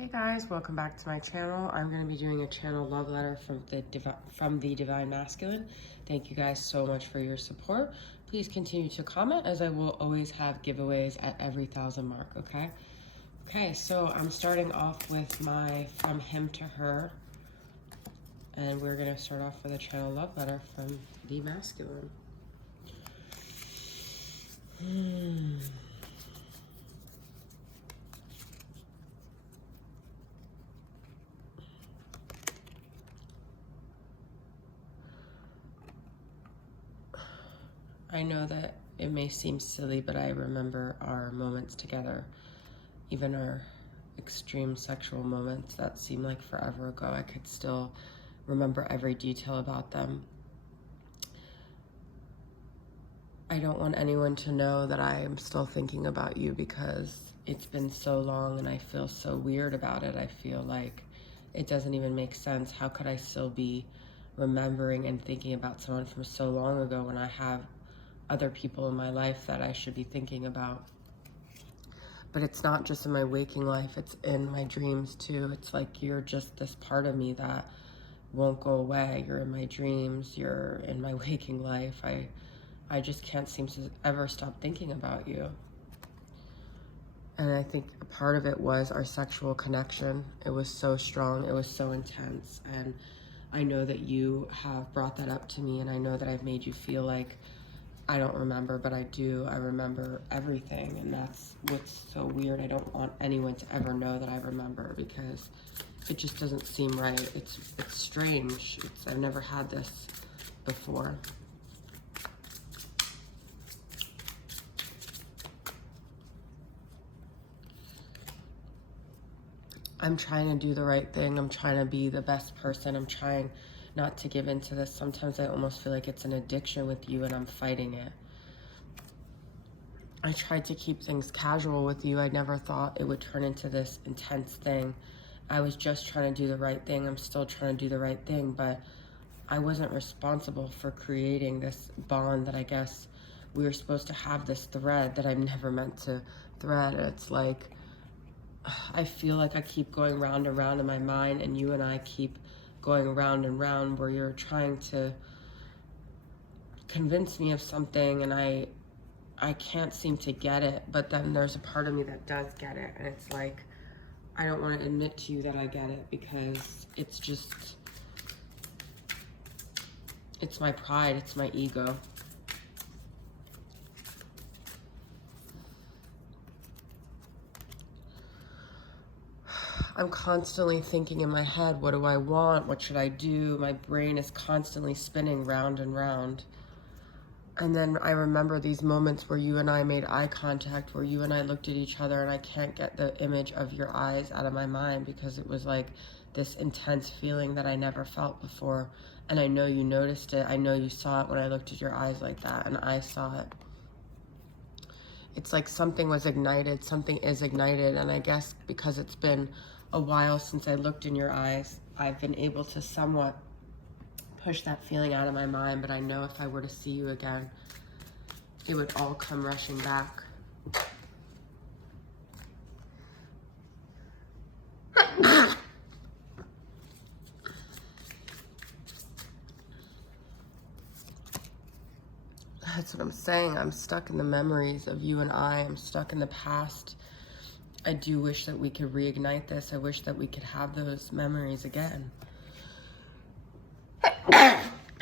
Hey guys, welcome back to my channel. I'm going to be doing a channel love letter from the Divine Masculine. Thank you guys so much for your support. Please continue to comment, as I will always have giveaways at every 1,000 mark, okay? Okay, so I'm starting off with my from him to her, and we're going to start off with a channel love letter from the masculine. I know that it may seem silly, but I remember our moments together, even our extreme sexual moments that seem like forever ago. I could still remember every detail about them. I don't want anyone to know that I am still thinking about you because it's been so long and I feel so weird about it. I feel like it doesn't even make sense. How could I still be remembering and thinking about someone from so long ago when I have other people in my life that I should be thinking about? But it's not just in my waking life, it's in my dreams too. It's like you're just this part of me that won't go away. You're in my dreams, you're in my waking life. I just can't seem to ever stop thinking about you. And I think a part of it was our sexual connection. It was so strong, it was so intense. And I know that you have brought that up to me, and I know that I've made you feel like I don't remember, but I do. I remember everything, and that's what's so weird. I don't want anyone to ever know that I remember because it just doesn't seem right. It's strange. I've never had this before. I'm trying to do the right thing. I'm trying to be the best person. I'm trying not to give into this. Sometimes I almost feel like it's an addiction with you and I'm fighting it. I tried to keep things casual with you. I never thought it would turn into this intense thing. I was just trying to do the right thing. I'm still trying to do the right thing, but I wasn't responsible for creating this bond that I guess we were supposed to have, this thread that I'm never meant to thread. It's like, I feel like I keep going round and round in my mind, and you and I keep going round and round where you're trying to convince me of something and I can't seem to get it, but then there's a part of me that does get it, and it's like, I don't want to admit to you that I get it because it's just, it's my pride, it's my ego. I'm constantly thinking in my head, what do I want? What should I do? My brain is constantly spinning round and round. And then I remember these moments where you and I made eye contact, where you and I looked at each other, and I can't get the image of your eyes out of my mind because it was like this intense feeling that I never felt before. And I know you noticed it. I know you saw it when I looked at your eyes like that, and I saw it. It's like something was ignited, something is ignited, and I guess because it's been a while since I looked in your eyes, I've been able to somewhat push that feeling out of my mind, but I know if I were to see you again, it would all come rushing back. That's what I'm saying. I'm stuck in the memories of you and I'm stuck in the past. I do wish that we could reignite this. I wish that we could have those memories again.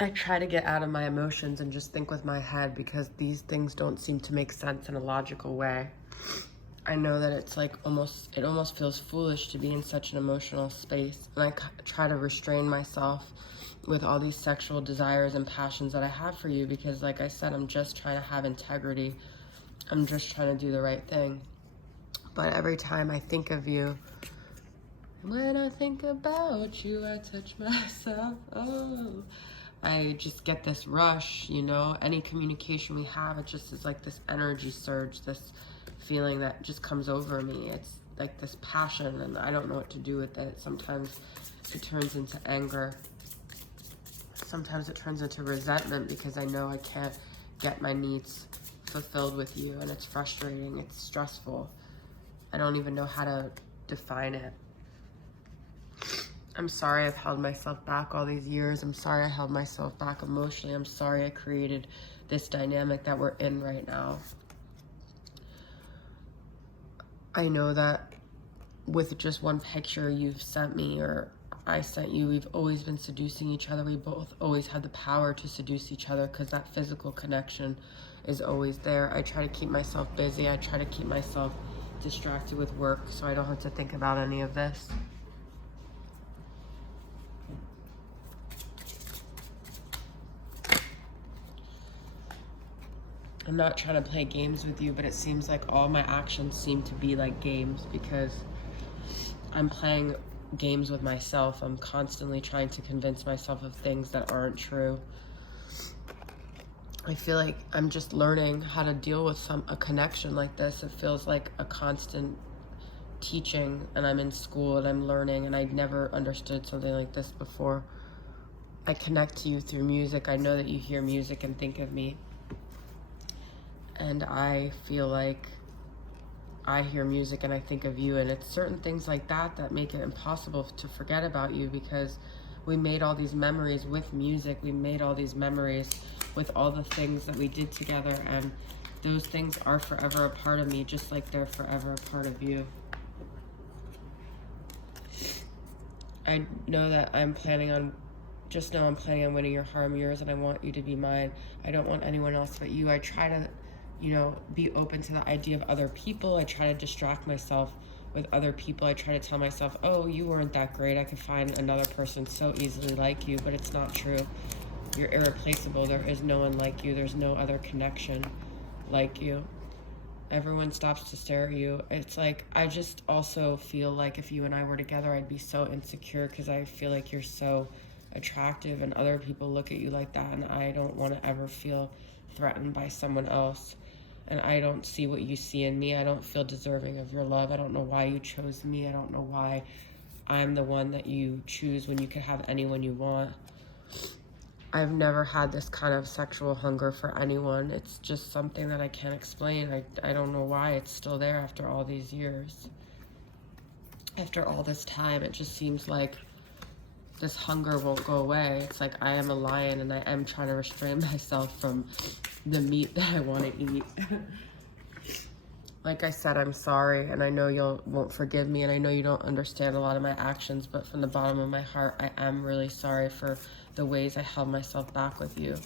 I try to get out of my emotions and just think with my head because these things don't seem to make sense in a logical way. I know that it's like it almost feels foolish to be in such an emotional space, and I try to restrain myself with all these sexual desires and passions that I have for you because, like I said, I'm just trying to have integrity. I'm just trying to do the right thing. But every time I think of you, when I think about you, I touch myself. Oh, I just get this rush, you know? Any communication we have, it just is like this energy surge, this feeling that just comes over me. It's like this passion, and I don't know what to do with it. Sometimes it turns into anger. Sometimes it turns into resentment because I know I can't get my needs fulfilled with you, and it's frustrating, it's stressful. I don't even know how to define it. I'm sorry I've held myself back all these years. I'm sorry I held myself back emotionally. I'm sorry I created this dynamic that we're in right now. I know that with just one picture you've sent me or I sent you, we've always been seducing each other. We both always had the power to seduce each other because that physical connection is always there. I try to keep myself busy. I try to keep myself distracted with work so I don't have to think about any of this. I'm not trying to play games with you, but it seems like all my actions seem to be like games because I'm playing games with myself. I'm constantly trying to convince myself of things that aren't true. I feel like I'm just learning how to deal with a connection like this. It feels like a constant teaching, and I'm in school and I'm learning, and I'd never understood something like this before. I connect to you through music. I know that you hear music and think of me. And I feel like I hear music and I think of you, and it's certain things like that that make it impossible to forget about you because we made all these memories with music. We made all these memories with all the things that we did together, and those things are forever a part of me, just like they're forever a part of you. I know that I'm planning on winning your heart and yours, and I want you to be mine. I don't want anyone else but you. I try to be open to the idea of other people. I try to distract myself with other people. I try to tell myself, oh, you weren't that great. I could find another person so easily like you, but it's not true. You're irreplaceable. There is no one like you. There's no other connection like you. Everyone stops to stare at you. It's like, I just also feel like if you and I were together, I'd be so insecure because I feel like you're so attractive and other people look at you like that, and I don't want to ever feel threatened by someone else. And I don't see what you see in me. I don't feel deserving of your love. I don't know why you chose me. I don't know why I'm the one that you choose when you could have anyone you want. I've never had this kind of sexual hunger for anyone. It's just something that I can't explain. I don't know why it's still there after all these years. After all this time, it just seems like this hunger won't go away. It's like I am a lion and I am trying to restrain myself from the meat that I want to eat. Like I said, I'm sorry, and I know you won't forgive me, and I know you don't understand a lot of my actions, but from the bottom of my heart, I am really sorry for the ways I held myself back with you.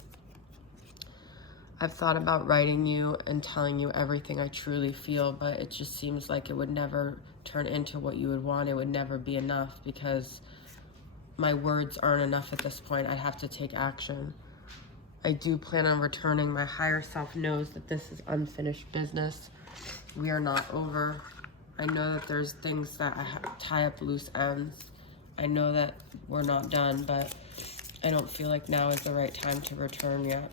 I've thought about writing you and telling you everything I truly feel, but it just seems like it would never turn into what you would want. It would never be enough because my words aren't enough at this point. I'd have to take action. I do plan on returning. My higher self knows that this is unfinished business. We are not over. I know that there's things that tie up loose ends. I know that we're not done, but I don't feel like now is the right time to return yet.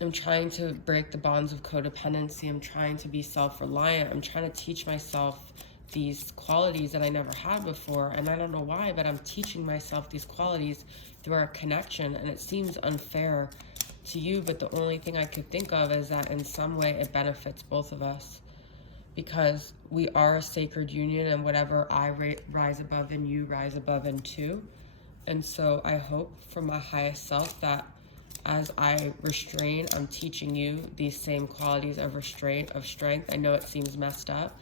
I'm trying to break the bonds of codependency. I'm trying to be self-reliant. I'm trying to teach myself these qualities that I never had before, and I don't know why, but I'm teaching myself these qualities through our connection, and it seems unfair to you, but the only thing I could think of is that in some way it benefits both of us because we are a sacred union, and whatever I rise above and you rise above in too. And so I hope from my highest self that as I restrain, I'm teaching you these same qualities of restraint, of strength. I know it seems messed up,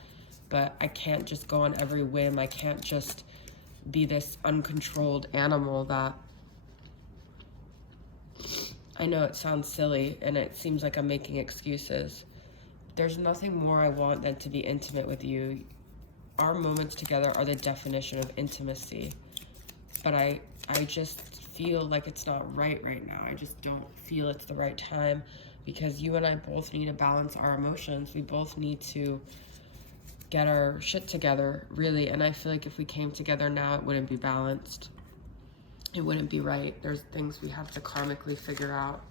but I can't just go on every whim. I can't just be this uncontrolled animal that, I know it sounds silly and it seems like I'm making excuses. There's nothing more I want than to be intimate with you. Our moments together are the definition of intimacy, but I just feel like it's not right now. I just don't feel it's the right time because you and I both need to balance our emotions. We both need to get our shit together, really, and I feel like if we came together now, it wouldn't be balanced. It wouldn't be right. There's things we have to karmically figure out.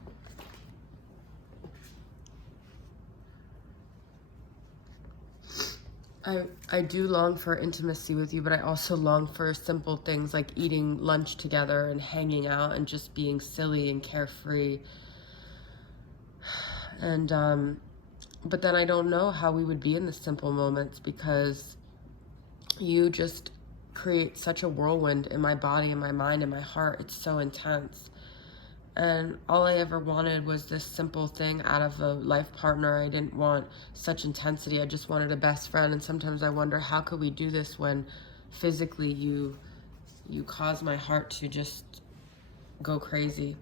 I do long for intimacy with you, but I also long for simple things like eating lunch together and hanging out and just being silly and carefree. And but then I don't know how we would be in the simple moments because you just create such a whirlwind in my body, in my mind, in my heart. It's so intense. And all I ever wanted was this simple thing out of a life partner. I didn't want such intensity. I just wanted a best friend. And sometimes I wonder, how could we do this when physically you cause my heart to just go crazy?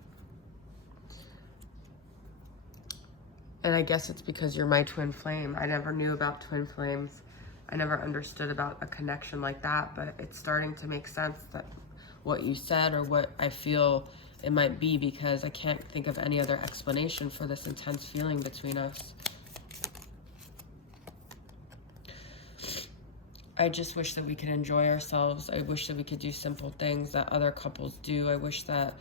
And I guess it's because you're my twin flame. I never knew about twin flames. I never understood about a connection like that, but it's starting to make sense that what you said or what I feel it might be, because I can't think of any other explanation for this intense feeling between us. I just wish that we could enjoy ourselves. I wish that we could do simple things that other couples do. I wish that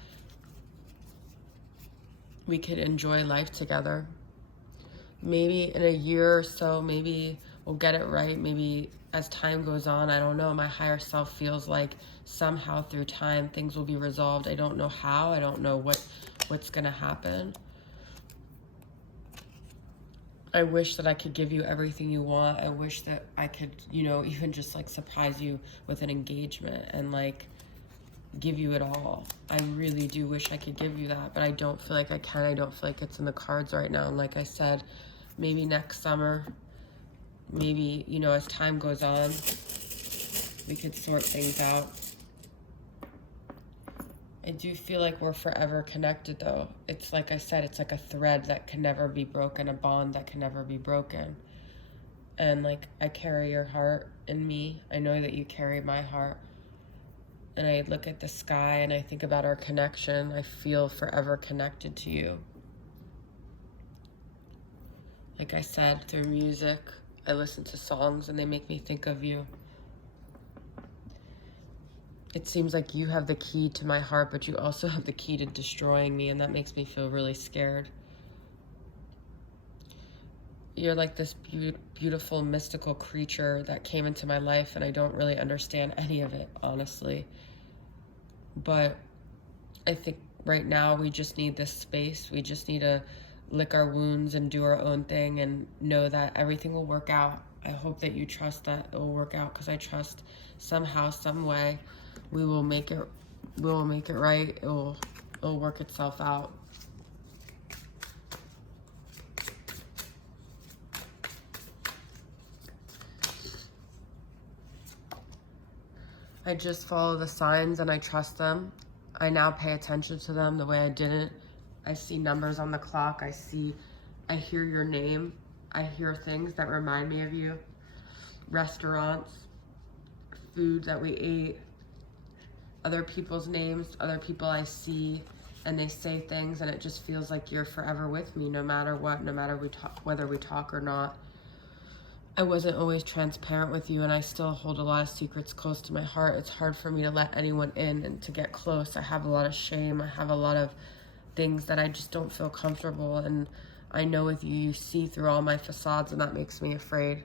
we could enjoy life together. Maybe in a year or so, maybe we'll get it right. Maybe as time goes on, I don't know, my higher self feels like somehow through time things will be resolved. I don't know how. I don't know what's gonna happen. I wish that I could give you everything you want. I wish that I could, even just like surprise you with an engagement and like give you it all. I really do wish I could give you that, but I don't feel like I can. I don't feel like it's in the cards right now. And like I said, maybe next summer, maybe, as time goes on, we could sort things out. I do feel like we're forever connected though. It's like I said, it's like a thread that can never be broken, a bond that can never be broken. And like, I carry your heart in me. I know that you carry my heart. And I look at the sky and I think about our connection. I feel forever connected to you. Like I said, through music, I listen to songs and they make me think of you. It seems like you have the key to my heart, but you also have the key to destroying me, and that makes me feel really scared. You're like this beautiful, mystical creature that came into my life, and I don't really understand any of it, honestly. But I think right now we just need this space. We just need to lick our wounds and do our own thing and know that everything will work out. I hope that you trust that it will work out, because I trust somehow, some way, we will make it right. It'll work itself out. I just follow the signs and I trust them. I now pay attention to them the way I didn't. I see numbers on the clock. I hear your name. I hear things that remind me of you. Restaurants, food that we ate, other people's names, other people I see, and they say things, and it just feels like you're forever with me, no matter what, no matter whether we talk or not. I wasn't always transparent with you, and I still hold a lot of secrets close to my heart. It's hard for me to let anyone in and to get close. I have a lot of shame. I have a lot of things that I just don't feel comfortable, and I know with you, you see through all my facades, and that makes me afraid.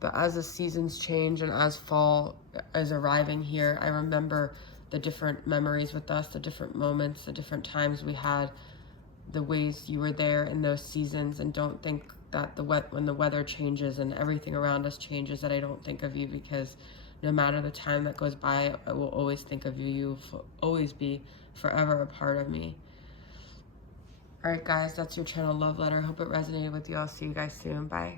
But as the seasons change and as fall is arriving here, I remember the different memories with us, the different moments, the different times we had, the ways you were there in those seasons, and don't think that when the weather changes and everything around us changes, that I don't think of you, because no matter the time that goes by, I will always think of you. You will always be forever a part of me. All right, guys, that's your channel Love Letter. Hope it resonated with you. I'll see you guys soon. Bye.